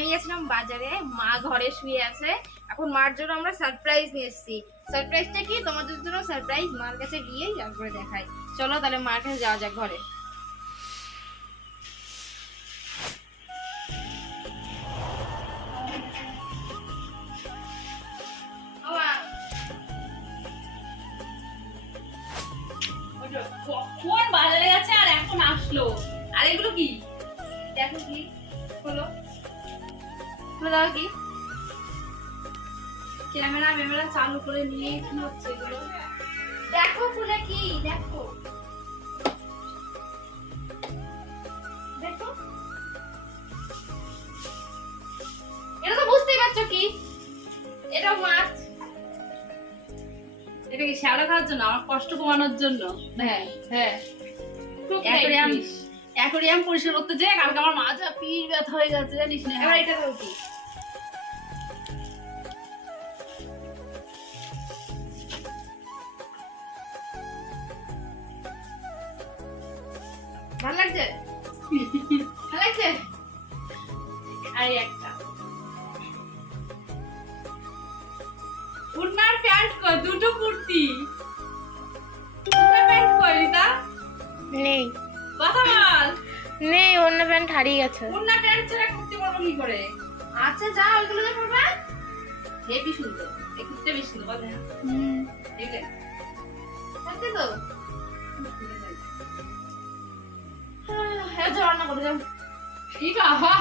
আমি গেছিলাম বাজারে, মা ঘরে শুয়ে আছে। এখন মার জন্য আমরা সারপ্রাইজ নিয়ে এসেছি। সারপ্রাইজটা কি তোমাদের জন্য সারপ্রাইজ, মার কাছে গিয়ে তারপরে দেখাই। চলো তাহলে মার কাছে যাওয়া যাক ঘরে। কখন বাজারে গেছে আর এখন আসলো? আর এগুলো কি? দেখো কি হলো, খুলে দাও কি। ক্যামেরা চালু করে নিয়ে কি হচ্ছে এগুলো? দেখো খুলে কি, দেখো দেখো, এটা তো বুঝতেই পারছো কি, এটা মাছ। এটা কি শ্যাওলা খাওয়ার জন্য, আমার কষ্ট কমানোর জন্য? হ্যাঁ হ্যাঁ, অ্যাকোরিয়াম পরিষ্কার করতে যেয়ে কালকে আমার মাথা পিঠ ব্যথা হয়ে গেছে, জানিস না? এবার এটা দাও কি। ভালো লাগছে, ভালো লাগছে। আর একটা উন্নার প্যান্ট কই, দুটো কুর্তি। উন্নার প্যান্ট কই রিতা? নেই কথা বল। নেই, অন্য প্যান্ট হারিয়ে গেছে। উন্নার প্যান্ট ছাড়া কুর্তি পরবো কি করে? আচ্ছা যা, ওইগুলো যে পড়বে। হেভি সুন্দর, এই কুর্তিটা বেশ সুন্দর, বল না? ঠিক আছে, সত্যি তো। হ্যাঁ, যাও রান্না করে যাও। কি বাবা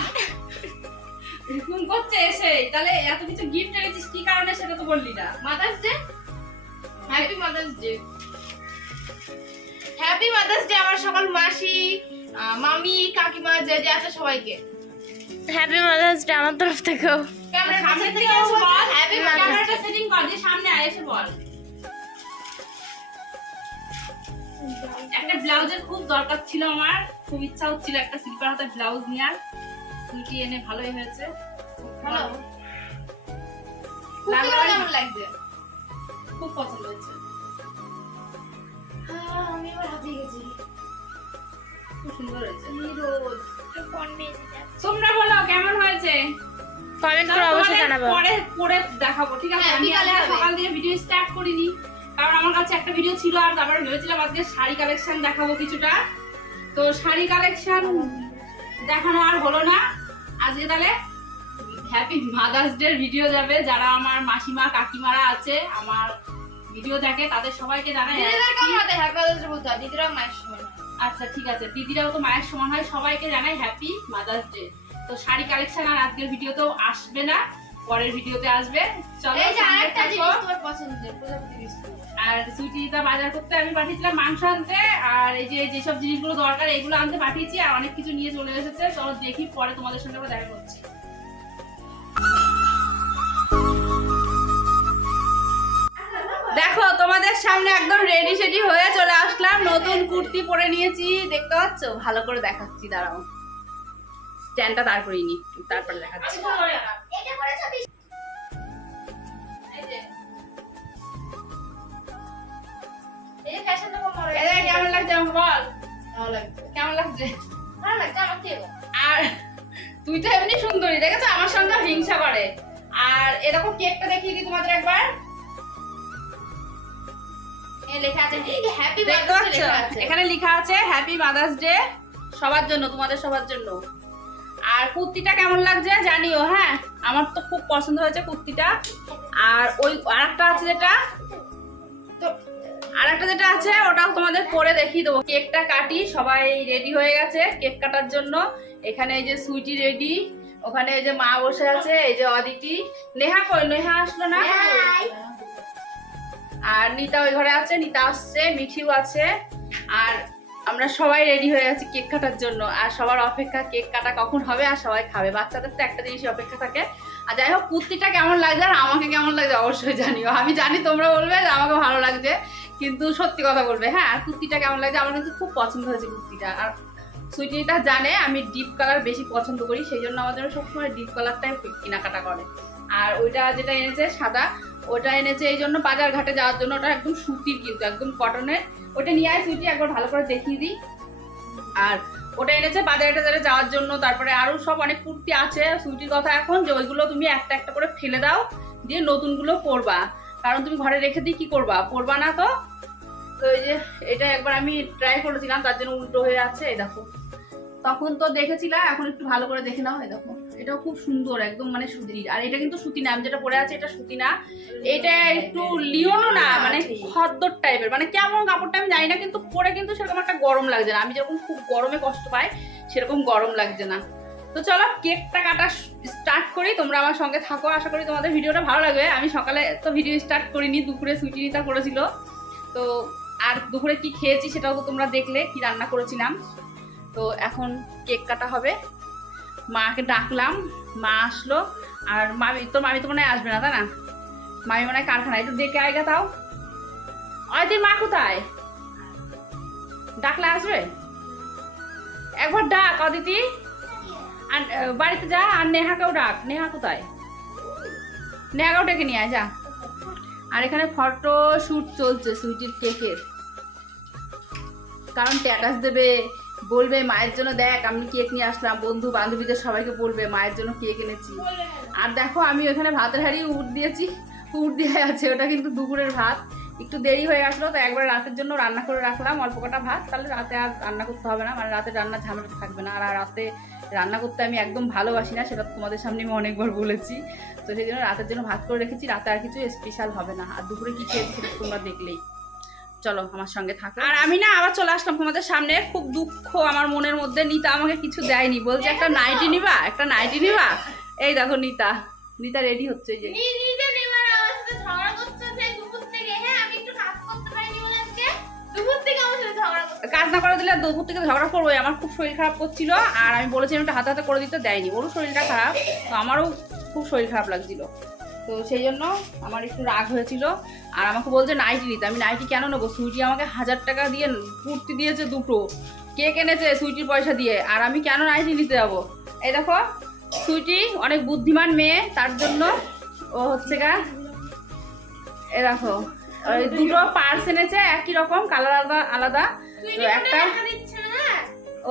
এরকম করছে এসে? তাহলে এত কিছু গিফট এনেছিস কি কারণে সেটা তো বললি না। Mother's day, happy mother's day. Happy mother's day আমার সকল মাসি, মামি, কাকিমা, যে যে আছে সবাইকে। হ্যাপি মাদার্স ডে আমার তরফ থেকেও। ক্যামেরার সামনে সামনে থেকে থেকে এসে বল, হ্যাপি ক্যামেরাটা সেটিং কর দিয়ে সামনে আয়, এসে বল। একটা ব্লাউজের খুব দরকার ছিল আমার, খুব ইচ্ছা হচ্ছিল একটা স্লিপার হাতে ব্লাউজ নেওয়ার। সুইটি এনে ভালোই হয়েছে, ভালো। লাল কুর্তিগুলো রঙের কেমন লাগছে? খুব পছন্দ হয়েছে, আমি এবার হাঁপিয়ে গেছি। খুব সুন্দর হয়েছে। রোজ তোমরা বলো কেমন হয়েছে? কমেন্ট করে অবশ্যই জানাবো। পরে পরে দেখাবো, ঠিক আছে? হ্যাঁ, আমি বিকালে আজকে হবে। সকাল দিয়ে ভিডিও স্টার্ট করিনি, কারণ আমার কাছে একটা ভিডিও ছিল আর তারপরে ভেবেছিলাম আজকে শাড়ি কালেকশন দেখাবো কিছুটা। তো শাড়ি কালেকশন দেখানো আর হলো না। আজকে তাহলে হ্যাপি মাদার্স ডে ভিডিও যাবে। যারা আমার মাসিমা কাকিমারা আছে, আমার ভিডিও দেখে, তাদের সবাইকে জানাই দিদিদের কেমন হাতে হ্যাপি মাদার্স ডে বলতে হয়, দিদিরাও মায়ের সময়। আচ্ছা ঠিক আছে, দিদিরাও তো মায়ের সমান হয়, সবাইকে জানাই হ্যাপি মাদার্স ডে। তো শাড়ি কালেকশন আর আজকের ভিডিওতেও আসবে না, পরের ভিডিওতে আসবে। চলো এই যে সঙ্গে আরেকটা থাকো। জিনিস তোমার পছন্দের, প্রজাপতি বিস্কুট। আর সুইটিটা বাজার করতে আমি পাঠিয়েছিলাম মাংস আনতে, আর এই যে যেসব জিনিসগুলো দরকার এগুলো আনতে পাঠিয়েছি, আর অনেক কিছু নিয়ে চলে এসেছে। চলো দেখি, পরে তোমাদের সঙ্গে আবার দেখা করছি। দেখো তোমাদের সামনে একদম রেডি সেডি হয়ে চলে আসলাম, নতুন কুর্তি পরে নিয়েছি, দেখতে পাচ্ছ? ভালো করে দেখাচ্ছি, দাঁড়াও স্ট্যান্ডটা দাঁড় করিয়ে নি, তারপরে দেখাচ্ছি। এটা করেছো এই যে, এই যে ফ্যাশনটা কম হবে। এই যে কেমন লাগছে আমাকে বল, ভালো লাগছে, কেমন লাগছে? ভালো লাগছে আমার থেকে। আর তুই তো এমনি সুন্দরী, দেখেছো? আমার সঙ্গে হিংসা করে। আর এরকম কেকটা দেখিয়ে দিই তোমাদের একবার, এই লেখা আছে হ্যাপি দেখতে মাদার্স পাচ্ছ? ডে লেখা আছে। এখানে লেখা আছে হ্যাপি মাদার্স ডে সবার জন্য, তোমাদের সবার জন্য। আর কুর্তিটা কেমন লাগছে জানিও, হ্যাঁ? আমার তো খুব পছন্দ হয়েছে কুর্তিটা। আর ওই আরেকটা আছে যেটা, তো আরেকটা যেটা আছে ওটাও তোমাদের পরে দেখিয়ে দেবো। কেকটা কাটি, সবাই রেডি হয়ে গেছে কেক কাটার জন্য। এখানে এই যে সুইটি রেডি, ওখানে এই যে মা বসে আছে, এই যে অদিতি, নেহা কই? নেহা আসলো না। আর নিতা ওই ঘরে আছে, নিতা আসছে, মিঠিও আছে। আর আমরা সবাই রেডি হয়ে আছি কেক কাটার জন্য। আর সবার অপেক্ষা কেক কাটা কখন হবে আর সবাই খাবে। বাচ্চাদের তো একটা জিনিসই অপেক্ষা থাকে। আর যাই হোক, কুর্তিটা কেমন লাগছে আর আমাকে কেমন লাগছে অবশ্যই জানিও। আমি জানি তোমরা বলবে যে আমাকে ভালো লাগছে, কিন্তু সত্যি কথা বলবে, হ্যাঁ? আর কুর্তিটা কেমন লাগছে, আমার কিন্তু খুব পছন্দ হয়েছে কুর্তিটা। আর সুইটিটা জানে আমি ডিপ কালার বেশি পছন্দ করি, সেই জন্য আমাদের সবসময় ডিপ কালারটাই কেনাকাটা করে। আর ওইটা যেটা এনেছে সাদা, ওটা এনেছে এই জন্য বাজার ঘাটে যাওয়ার জন্য। ওটা একদম সুতির, কিন্তু একদম কটনের। ওটা নিয়ে আয় সুইটি, একবার ভালো করে দেখিয়ে দিই। আর ওটা এনেছে বাজারে টাজারে যাওয়ার জন্য। তারপরে আরো সব অনেক কুর্তি আছে। সুইটির কথা এখন যে ওইগুলো তুমি একটা একটা করে ফেলে দাও, দিয়ে নতুনগুলো পরবা, কারণ তুমি ঘরে রেখে দিয়ে কি করবা, পরবা না তো। তো এই যে এটা একবার আমি ট্রাই করেছিলাম, তার জন্য উল্টো হয়ে আছে। এই দেখো, তখন তো দেখেছিলাম, এখন একটু ভালো করে দেখে নাও। এই দেখো, এটাও খুব সুন্দর, একদম মানে সুতির। আর এটা কিন্তু সুতি না, আমি যেটা পরে আছে এটা সুতি না, এটা একটু লিওনও না, মানে খদ্দর টাইপের, মানে কেমন কাপড়টা আমি জানি না, কিন্তু পরে কিন্তু সেরকম একটা গরম লাগছে না। আমি যেরকম খুব গরমে কষ্ট পাই সেরকম গরম লাগছে না। তো চলো কেকটা কাটা স্টার্ট করি, তোমরা আমার সঙ্গে থাকো, আশা করি তোমাদের ভিডিওটা ভালো লাগবে। আমি সকালে তো ভিডিও স্টার্ট করিনি, দুপুরে সুইটিনিতা করেছিল। তো আর দুপুরে কি খেয়েছি সেটাও তো তোমরা দেখলে, কি রান্না করেছিলাম। তো এখন কেক কাটা হবে। মাকে ডাকলাম, মা আসলো। আর মামি তো মনে হয় আসবে না, তাই না? মামি মনে হয় কারখানায়, একটু ডেকে আয়গা তাও। অয়তির মা কোথায়? ডাকলে আসবে? একবার ডাক অদিতি, আর বাড়িতে যা। আর নেহাকেও ডাক। নেহা কোথায়? নেহাকেও ডেকে নিয়ে আয় যা। আর এখানে ফটো শুট চলছে সুইটির কেকের, কারণ স্ট্যাটাস দেবে, বলবে মায়ের জন্য দেখ আমি কেক নিয়ে আসলাম, বন্ধু বান্ধবীদের সবাইকে বলবে মায়ের জন্য কেক এনেছি। আর দেখো আমি ওখানে ভাতের হাঁড়ি উঠ দিয়েছি, উঠ দিয়ে আছে, ওটা কিন্তু দুপুরের ভাত। একটু দেরি হয়ে গেছিলো, তো একবার রাতের জন্য রান্না করে রাখলাম অল্প কটা ভাত, তাহলে রাতে আর রান্না করতে হবে না, মানে রাতে রান্নার ঝামেলা থাকবে না। আর রাতে রান্না করতে আমি একদম ভালোবাসি না, সেটা তোমাদের সামনে আমি অনেকবার বলেছি। তো সেই জন্য রাতের জন্য ভাত করে রেখেছি, রাতে আর কিছু স্পেশাল হবে না। আর দুপুরে কি খেয়েছি সেটা তোমরা দেখলেই। চলো আমার সঙ্গে থাকো। আর আমি না আবার চলে আসলাম তোমাদের সামনে, খুব দুঃখ আমার মনের মধ্যে। নিতা আমাকে কিছু দেয়নি, বলছে একটা নাইটি নিবা, একটা নাইটি নিবা। এই দেখো নিতা রেডি হচ্ছে। এই যে কাজ না করে দিলে দুপুর থেকে ঝগড়া করবোই। আমার খুব শরীর খারাপ করছিল, আর আমি বলেছিলাম একটা হাতে হাতে করে দিতে, দেয়নি। ওরও শরীরটা খারাপ, তো আমারও খুব শরীর খারাপ লাগছিল। তো সেই জন্য আমার একটু রাগ হয়েছিল। আর আমাকে বলছে নাইটি নিতে। আমি নাইটি কেন নেবো? সুইটি আমাকে 1000 টাকা দিয়ে কুর্তি দিয়েছে দুটো, কেক এনেছে সুইটির পয়সা দিয়ে, আর আমি কেন নাইটি নিতে যাবো? এই দেখো সুইটি অনেক বুদ্ধিমান মেয়ে, তার জন্য ও হচ্ছে গা, এ দেখো ওই দুটো পার্স এনেছে, একই রকম কালার আলাদা আলাদা। তো একটা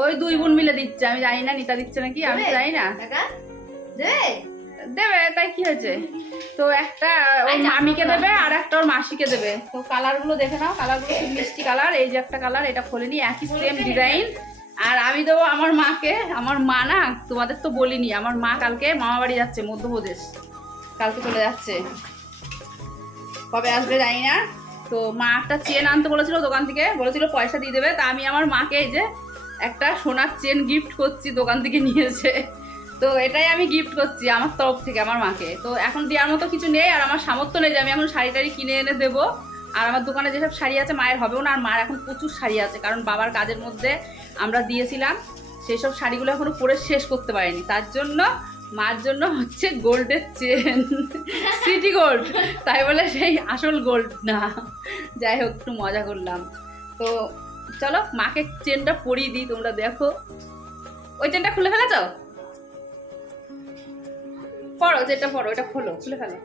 ওই 2 বোন মিলে দিচ্ছে, আমি জানি না নিতা দিচ্ছে নাকি, আমি জানি না। দেবে, তাই কি হয়েছে? তো একটা ওর মামিকে দেবে, আর একটা ওর মাসিকে দেবে। তো কালারগুলো দেখে নাও, কালারগুলো খুব মিষ্টি কালার। এই যে একটা কালার, এটা খোলেনি, একই সেম ডিজাইন। আর আমি দেবো আমার মাকে। আমার মা না, তোমাদের তো বলিনি, আমার মা কালকে মামা বাড়ি যাচ্ছে মধ্যপ্রদেশ, কালকে চলে যাচ্ছে, কবে আসবে জানি না। তো মা একটা চেন আনতে বলেছিল দোকান থেকে, বলেছিল পয়সা দিয়ে দেবে। তা আমি আমার মাকে এই যে একটা সোনার চেন গিফট করছি, দোকান থেকে নিয়েছে। তো এটাই আমি গিফট করছি আমার তরফ থেকে আমার মাকে। তো এখন দেওয়ার মতো কিছু নেই, আর আমার সামর্থ্য নেই যে আমি এখন শাড়ি টাড়ি কিনে এনে দেবো। আর আমার দোকানে যেসব শাড়ি আছে মায়ের হবেও না, আর মার এখন প্রচুর শাড়ি আছে, কারণ বাবার কাজের মধ্যে আমরা দিয়েছিলাম, সেই সব শাড়িগুলো এখনো পরে শেষ করতে পারিনি। তার জন্য মার জন্য হচ্ছে গোল্ডের চেন, সিটি গোল্ড, তাই বলে সেই আসল গোল্ড না। যাই হোক, একটু মজা করলাম। তো চলো মাকে চেনটা পরিয়ে দিই, তোমরা দেখো। ওই চেনটা খুলে ফেলেছ? পড়ো, যেটা পড়ো ওটা খোলো, খুলে ফেলো।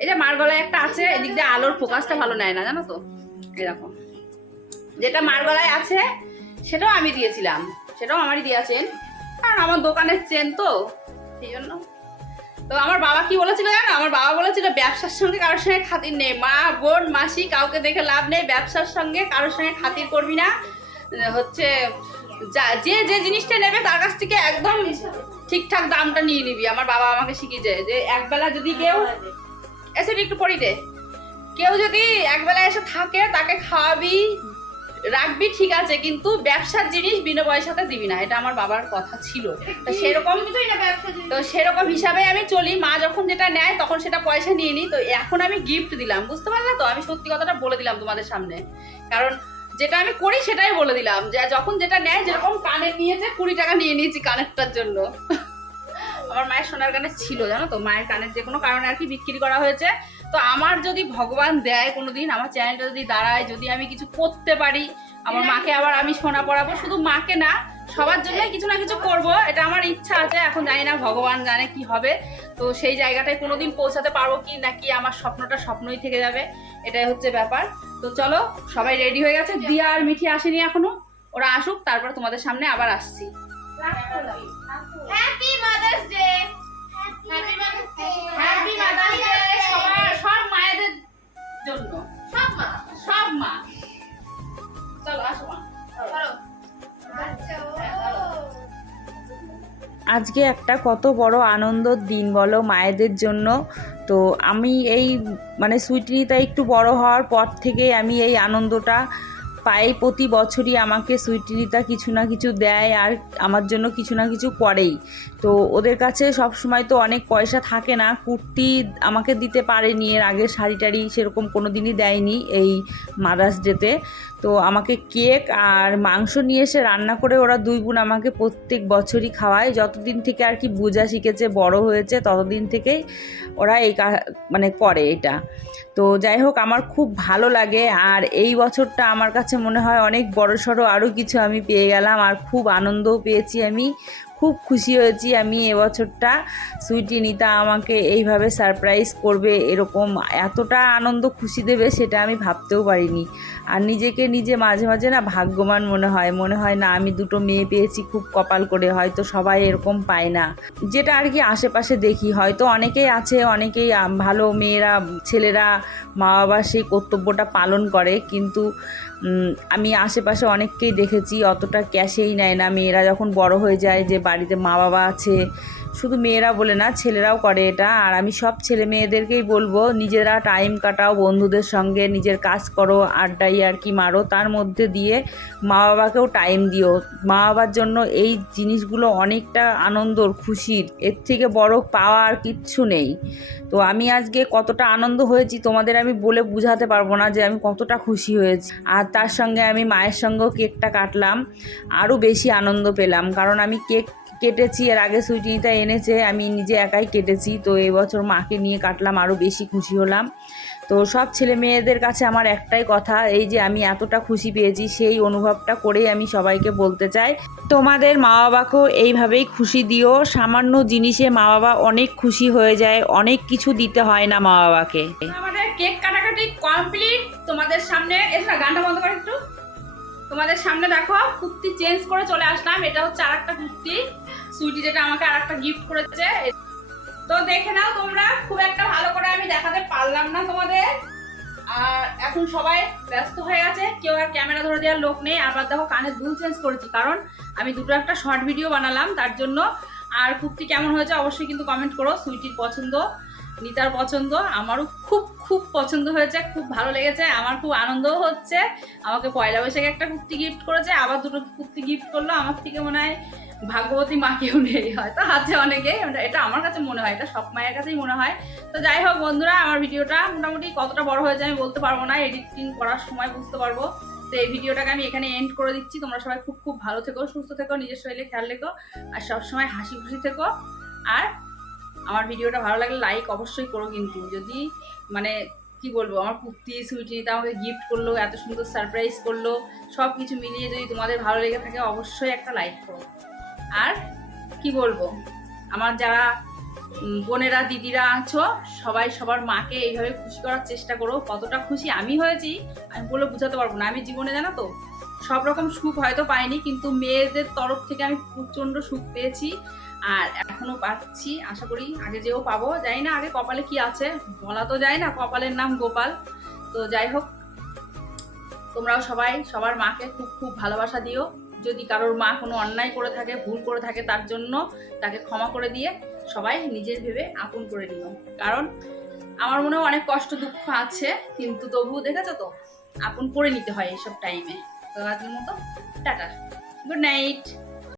এই যে মার গলায় একটা আছে, এদিক দিয়ে আলোর ফোকাসটা ভালো নেয় না, জানো তো। এরকম যেটা মার গলায় আছে সেটাও আমি দিয়েছিলাম, সেটাও আমারই দেওয়া চেন, কারণ আমার দোকানের চেন তো, সেই জন্য। তো আমার বাবা কি বলেছিল জানো? আমার বাবা বলেছিল ব্যবসার সঙ্গে কারোর সঙ্গে খাতির নেই, মা বোন মাসি কাউকে দেখে লাভ নেই, ব্যবসার সঙ্গে কারোর সঙ্গে খাতির করবি না, হচ্ছে যে যে জিনিসটা নেবে তার কাছ থেকে একদম ঠিকঠাক দামটা নিয়ে নিবি। আমার বাবা আমাকে শিখিয়েছে যে একবেলা যদি কেউ এসে একটু পড়ি দে, কেউ যদি একবেলা এসে থাকে তাকে খাওয়াবি রাখবি, ঠিক আছে, কিন্তু ব্যবসার জিনিস বিনা পয়সাতে দিবি না, এটা আমার বাবার কথা ছিল। তো সেরকম হিসাবে আমি চলি। মা যখন যেটা নেয় তখন সেটা পয়সা নিয়ে নিই। তো এখন আমি গিফট দিলাম, বুঝতে পারলে তো? আমি সত্যি কথাটা বলে দিলাম তোমাদের সামনে, কারণ যেটা আমি করি সেটাই বলে দিলাম, যে যখন যেটা নেয়, যেরকম কানের নিয়েছে 20 টাকা নিয়ে নিয়েছি কানেরটার জন্য। আমার মায়ের সোনার কানের ছিল, জানো তো, মায়ের কানের যে কোনো কারণে আর কি বিক্রি করা হয়েছে। তো আমার যদি ভগবান দেয় কোনোদিন, আমার চ্যানেলটা যদি দাঁড়ায়, যদি আমি কিছু করতে পারি, আমার মাকে আবার আমি সোনা পরাবো, শুধু মাকে না সবার জন্যই কিছু না কিছু করব, এটা আমার ইচ্ছা আছে। এখন জানি না, ভগবান জানে কি হবে। তো সেই জায়গাটায় কোনোদিন পৌঁছাতে পারবো কি নাকি আমার স্বপ্নটা স্বপ্নই থেকে যাবে, এটাই হচ্ছে ব্যাপার। তো চলো সবাই রেডি হয়ে গেছে। দিয়া আর মিঠি আসেনি এখনো, ওরা আসুক, তারপর তোমাদের সামনে আবার আসছি। Happy mother's day. Happy mother's day. Happy mother's day সব মায়েদের জন্য, সব মা। সব মা। চলো আসো মা। চলো। আজকে একটা কত বড় আনন্দের দিন বলো মায়েদের জন্য। তো আমি এই মানে সুইটিনিতা একটু বড় হওয়ার পর থেকে আমি এই আনন্দটা পাই। প্রতি বছরই আমাকে সুইটিনিতা কিছু না কিছু দেয় আর আমার জন্য কিছু না কিছু করেই। তো ওদের কাছে সব সময় তো অনেক পয়সা থাকে না, কুর্তি আমাকে দিতে পারেনি, এর আগে শাড়ি টাড়ি সেরকম কোনো দিনই দেয়নি এই মাদার্স ডেতে। তো আমাকে কেক আর মাংস নিয়ে এসে রান্না করে ওরা দুই বোন আমাকে প্রত্যেক বছরই খাওয়ায়। যতদিন থেকে আর কি বোঝা শিখেছে, বড় হয়েছে, ততদিন থেকেই ওরা এই মানে করে এটা। তো যাই হোক, আমার খুব ভালো লাগে। আর এই বছরটা আমার কাছে মনে হয় অনেক বড়সড় আরও কিছু আমি পেয়ে গেলাম, আর খুব আনন্দও পেয়েছি। আমি খুব খুশি হয়েছি আমি এবছরটা সুইটিনিতা আমাকে এইভাবে সারপ্রাইজ করবে, এরকম এতটা আনন্দ খুশি দেবে সেটা আমি ভাবতেও পারিনি। আর নিজেকে নিজে মাঝে মাঝে না ভাগ্যবান মনে হয় না আমি দুটো মেয়ে পেয়েছি, খুব কপাল করে, হয়তো সবাই এরকম পায় না। যেটা আর কি আশেপাশে দেখি, হয়তো অনেকেই আছে, অনেকেই ভালো মেয়েরা ছেলেরা মা বাবার সেই কর্তব্যটা পালন করে, কিন্তু আমি আশেপাশে অনেককেই দেখেছি অতটা ক্যাশেই নেয় না। মেয়েরা যখন বড় হয়ে যায়, যে বাড়িতে মা বাবা আছে, শুধু মেয়েরা বলে না ছেলেরাও করে এটা। আর আমি সব ছেলে মেয়েদেরকেই বলবো, নিজেরা টাইম কাটাও বন্ধুদের সঙ্গে, নিজের কাজ করো, আড্ডাই আর কি মারো, তার মধ্যে দিয়ে মা বাবাকেও টাইম দিও। মা বাবার জন্য এই জিনিসগুলো অনেকটা আনন্দর, খুশির, এর থেকে বড় পাওয়া আর কিচ্ছু নেই। তো আমি আজকে কতটা আনন্দ হয়েছি তোমাদের আমি বলে বোঝাতে পারবো না যে আমি কতটা খুশি হয়েছি। আর তার সঙ্গে আমি মায়ের সঙ্গেও কেকটা কাটলাম, আরও বেশি আনন্দ পেলাম। কারণ আমি কেক কেটেছি, এর আগে সুইটিনিতা এনেছে, আমি নিজে একাই কেটেছি। তো এই বছর মাকে নিয়ে কাটলাম, আরও বেশি খুশি হলাম। তো সব ছেলে মেয়েদের কাছে আমার একটাই কথা, এই যে আমি এতটা খুশি পেয়েছি, সেই অনুভবটা করেই আমি সবাইকে বলতে চাই, তোমাদের মা বাবাকেও এইভাবেই খুশি দিও। সামান্য জিনিসে মা বাবা অনেক খুশি হয়ে যায়, অনেক কিছু দিতে হয় না মা বাবাকে। আমাদের কেক কাটাকাটি কমপ্লিট। তোমাদের সামনে এসে গানটা বন্ধ করে একটু। তোমাদের সামনে দেখো কুর্তি চেঞ্জ করে চলে আসলাম। এটা হচ্ছে আরেকটা কুর্তি, সুইটি যেটা আমাকে আরেকটা গিফট করেছে। তো দেখে নাও তোমরা, খুব একটা ভালো করে আমি দেখাতে পারলাম না তোমাদের। আর এখন সবাই ব্যস্ত হয়ে আছে, কেউ আর ক্যামেরা ধরে দেওয়ার লোক নেই। আবার দেখো কানের দুল চেঞ্জ করেছি, কারণ আমি দুটো একটা শর্ট ভিডিও বানালাম তার জন্য। আর কুর্তি কেমন হয়েছে অবশ্যই কিন্তু কমেন্ট করো। সুইটির পছন্দ, নিতার পছন্দ, আমারও খুব খুব পছন্দ হয়েছে, খুব ভালো লেগেছে, আমার খুব আনন্দও হচ্ছে। আমাকে পয়লা বৈশাখে একটা কুর্তি গিফট করেছে, আবার দুটো কুর্তি গিফট করলো। আমার থেকে মনে হয় ভাগ্যবতী মা কেউ নেই, হয়তো আছে অনেকে, এটা আমার কাছে মনে হয়, এটা সব মায়ের কাছেই মনে হয়। তো যাই হোক বন্ধুরা, আমার ভিডিওটা মোটামুটি কতটা বড় হয়েছে আমি বলতে পারবো না, এডিটিং করার সময় বুঝতে পারবো। তো এই ভিডিওটাকে আমি এখানে এন্ড করে দিচ্ছি। তোমরা সবাই খুব খুব ভালো থেকো, সুস্থ থেকো, নিজের শরীরে খেয়াল রেখো, আর সবসময় হাসি খুশি থেকো। আর আমার ভিডিওটা ভালো লাগলে লাইক অবশ্যই করো, কিন্তু যদি মানে কি বলবো, আমার কুর্তি সুইটিনিতা আমাকে গিফট করলো, এত সুন্দর সারপ্রাইজ করলো, সব কিছু মিলিয়ে যদি তোমাদের ভালো লেগে থাকে অবশ্যই একটা লাইক করো। আর কি বলবো, আমার যারা বোনেরা দিদিরা আছো সবাই সবার মাকে এইভাবে খুশি করার চেষ্টা করো। কতটা খুশি আমি হয়েছি আমি বলে বোঝাতে পারবো না। আমি জীবনে জানো তো সব রকম সুখ হয়তো পাইনি, কিন্তু মেয়েদের তরফ থেকে আমি প্রচণ্ড সুখ পেয়েছি, আর এখনো পাচ্ছি। আশা করি আগে যেও পাবো, জানি না আগে কপালে কি আছে, বলা তো যায় না, কপালের নাম গোপাল। তো যাই হোক, তোমরাও সবাই সবার মাকে খুব খুব ভালোবাসা দিও। যদি কারোর মা কোনো অন্যায় করে থাকে, ভুল করে থাকে, তার জন্য তাকে ক্ষমা করে দিয়ে সবাই নিজের ভেবে আপন করে নিও। কারণ আমার মনেও অনেক কষ্ট দুঃখ আছে, কিন্তু তবুও দেখেছো তো আপন করে নিতে হয় এইসব টাইমে। তো আজকের মতো টাটা, গুড নাইট।